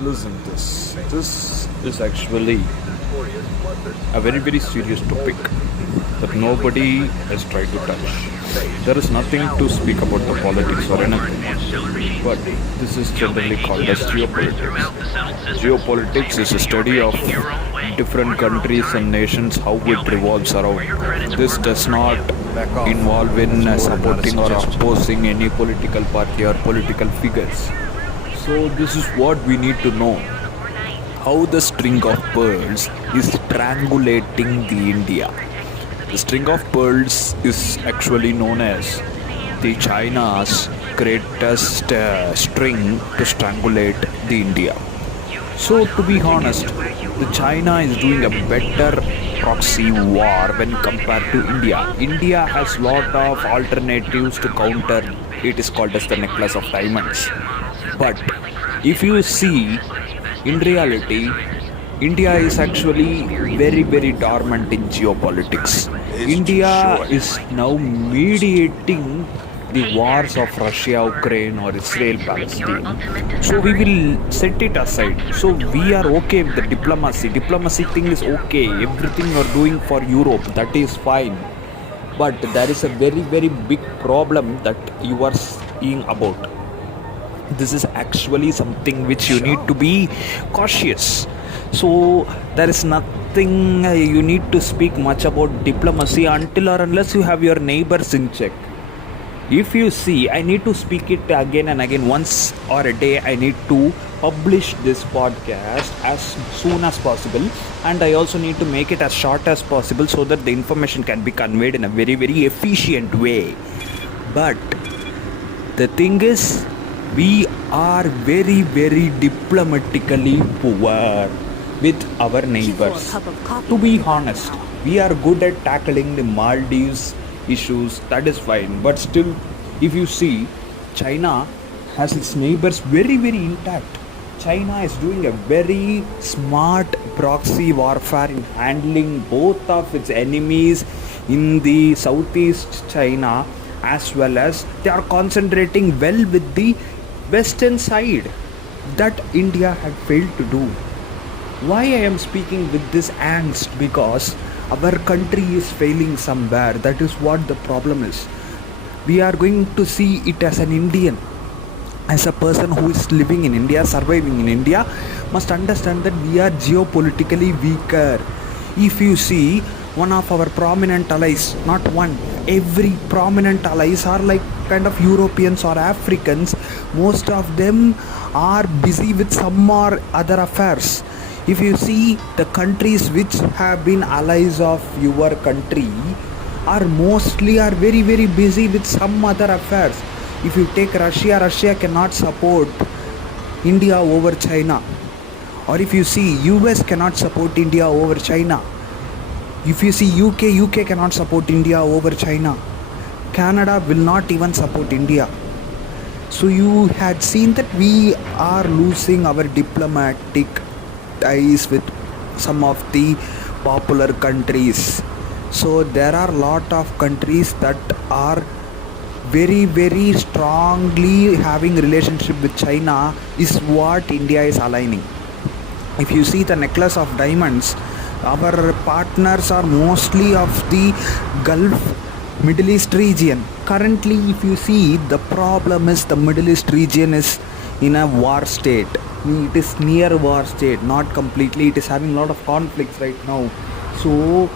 Listen, this is actually a very serious topic that nobody has tried to touch. There is nothing to speak about the politics or anything, but this is generally called as geopolitics. Geopolitics is a study of different countries and nations, how it revolves around. This does not involve in supporting or opposing any political party or political figures. So this is what we need to know. How the string of pearls is strangulating the India. The string of pearls is actually known as the China's greatest string to strangulate the India. So to be honest, the China is doing a better proxy war when compared to India. India has lot of alternatives to counter. It is called as the necklace of diamonds. But if you see, in reality, India is actually very dormant in geopolitics. India is now mediating the wars of Russia, Ukraine, or Israel, Palestine. So we will set it aside. So we are okay with the diplomacy. Diplomacy thing is okay. Everything you are doing for Europe, that is fine. But there is a very big problem that you are seeing about. This is actually something which you need to be cautious. So there is nothing you need to speak much about diplomacy until or unless you have your neighbors in check. If you see, I need to speak it again and again, once or a day. I need to publish this podcast as soon as possible, and I also need to make it as short as possible so that the information can be conveyed in a very efficient way. But the thing is, we are very diplomatically poor with our neighbors. To be honest, we are good at tackling the Maldives issues, that is fine. But still, if you see, China has its neighbors very intact. China is doing a very smart proxy warfare in handling both of its enemies in the Southeast China, as well as they are concentrating well with the western side that India had failed to do. Why I am speaking with this angst? Because our country is failing somewhere. That is what the problem is. We are going to see it as an Indian, as a person who is living in India, surviving in India, must understand that we are geopolitically weaker. If you see, one of our prominent allies, not one, every prominent allies are like kind of Europeans or Africans. Most of them are busy with some or other affairs. If you see, the countries which have been allies of your country are very busy with some other affairs. If you take Russia cannot support India over China. Or if you see, US cannot support India over China. If you see, UK cannot support India over China. Canada will not even support India. So you had seen that we are losing our diplomatic ties with some of the popular countries. So there are a lot of countries that are very strongly having relationship with China, is what India is aligning. If you see the necklace of diamonds, our partners are mostly of the Gulf Middle East region. Currently, if you see, the problem is the Middle East region is in a war state. It is near war state, not completely. It is having a lot of conflicts right now. So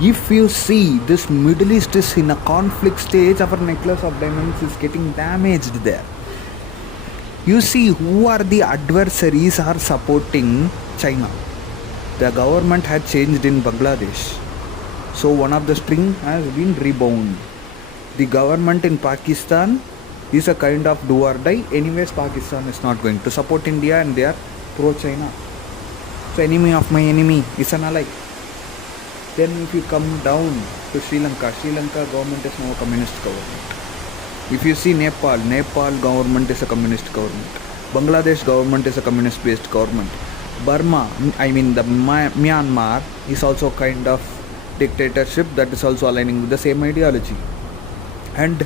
if you see, this Middle East is in a conflict stage, our necklace of diamonds is getting damaged there. You see, who are the adversaries are supporting China? The government had changed in Bangladesh. So one of the string has been rebound. The government in Pakistan is a kind of do or die. Anyways, Pakistan is not going to support India and they are pro-China. So enemy of my enemy is an ally. Then if you come down to Sri Lanka government is now a communist government. If you see Nepal government is a communist government. Bangladesh government is a communist based government. Burma, the Myanmar is also kind of dictatorship that is also aligning with the same ideology. And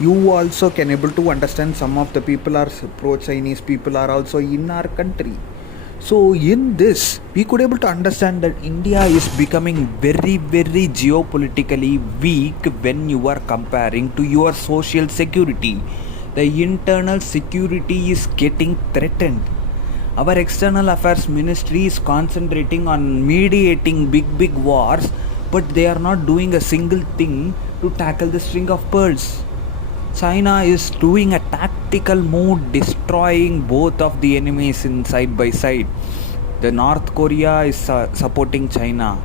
you also can able to understand some of the people are pro-Chinese people are also in our country. So in this, we could able to understand that India is becoming very, very geopolitically weak when you are comparing to your social security. The internal security is getting threatened. Our external affairs ministry is concentrating on mediating big wars, but they are not doing a single thing to tackle the string of pearls. China is doing a tactical move, destroying both of the enemies in side by side. The North Korea is supporting China,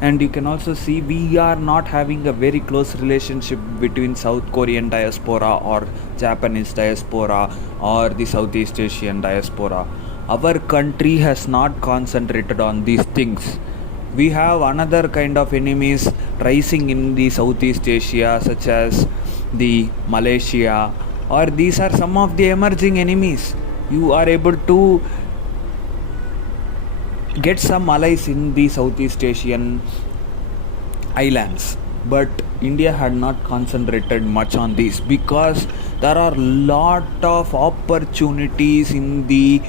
and you can also see we are not having a very close relationship between South Korean diaspora or Japanese diaspora or the Southeast Asian diaspora. Our country has not concentrated on these things. We have another kind of enemies rising in the Southeast Asia, such as the Malaysia, or these are some of the emerging enemies. You are able to get some allies in the Southeast Asian islands, but India had not concentrated much on this because there are lot of opportunities in the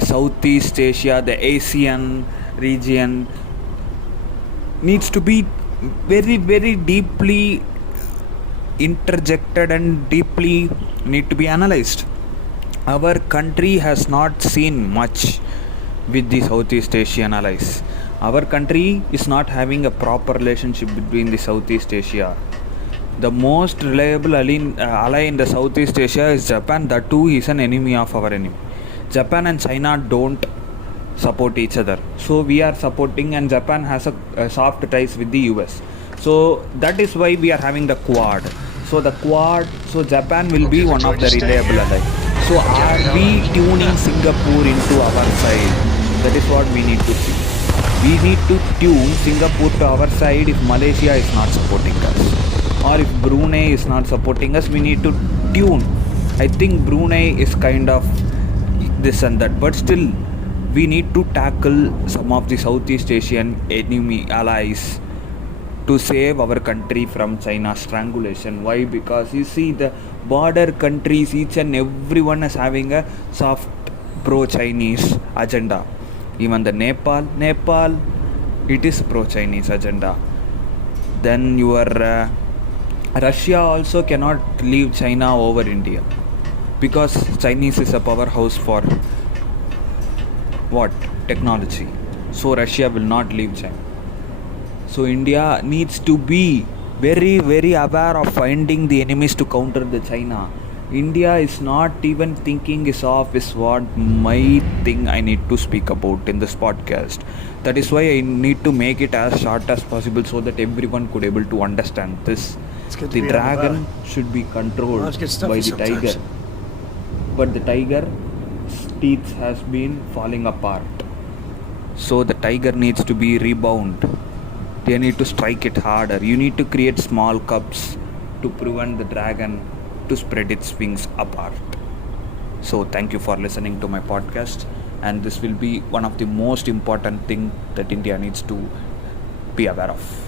Southeast Asia. The Asian region needs to be very deeply interjected and deeply need to be analyzed. Our country has not seen much with the Southeast Asian allies. Our country is not having a proper relationship between the Southeast Asia. The most reliable ally in the Southeast Asia is Japan. That too is an enemy of our enemy. Japan and China don't support each other, so we are supporting, and Japan has a soft ties with the US. So that is why we are having the Quad. So Japan will be one of the reliable allies. So are we tuning Singapore into our side? That is what we need to see. We need to tune Singapore to our side if Malaysia is not supporting us, or if Brunei is not supporting us. We need to tune. I think Brunei is kind of this and that, but still we need to tackle some of the Southeast Asian enemy allies to save our country from China's strangulation. Why? Because you see the border countries, each and everyone is having a soft pro-Chinese agenda. Even the Nepal, it is pro-Chinese agenda. Then your Russia also cannot leave China over India, because Chinese is a powerhouse for what? Technology. So Russia will not leave China. So India needs to be very aware of finding the enemies to counter the China. India is not even thinking is what my thing I need to speak about in this podcast. That is why I need to make it as short as possible so that everyone could able to understand this. The dragon should be controlled by the tiger, but the tiger's teeth has been falling apart. So the tiger needs to be rebound. They need to strike it harder. You need to create small cubs to prevent the dragon to spread its wings apart. So thank you for listening to my podcast, and this will be one of the most important thing that India needs to be aware of.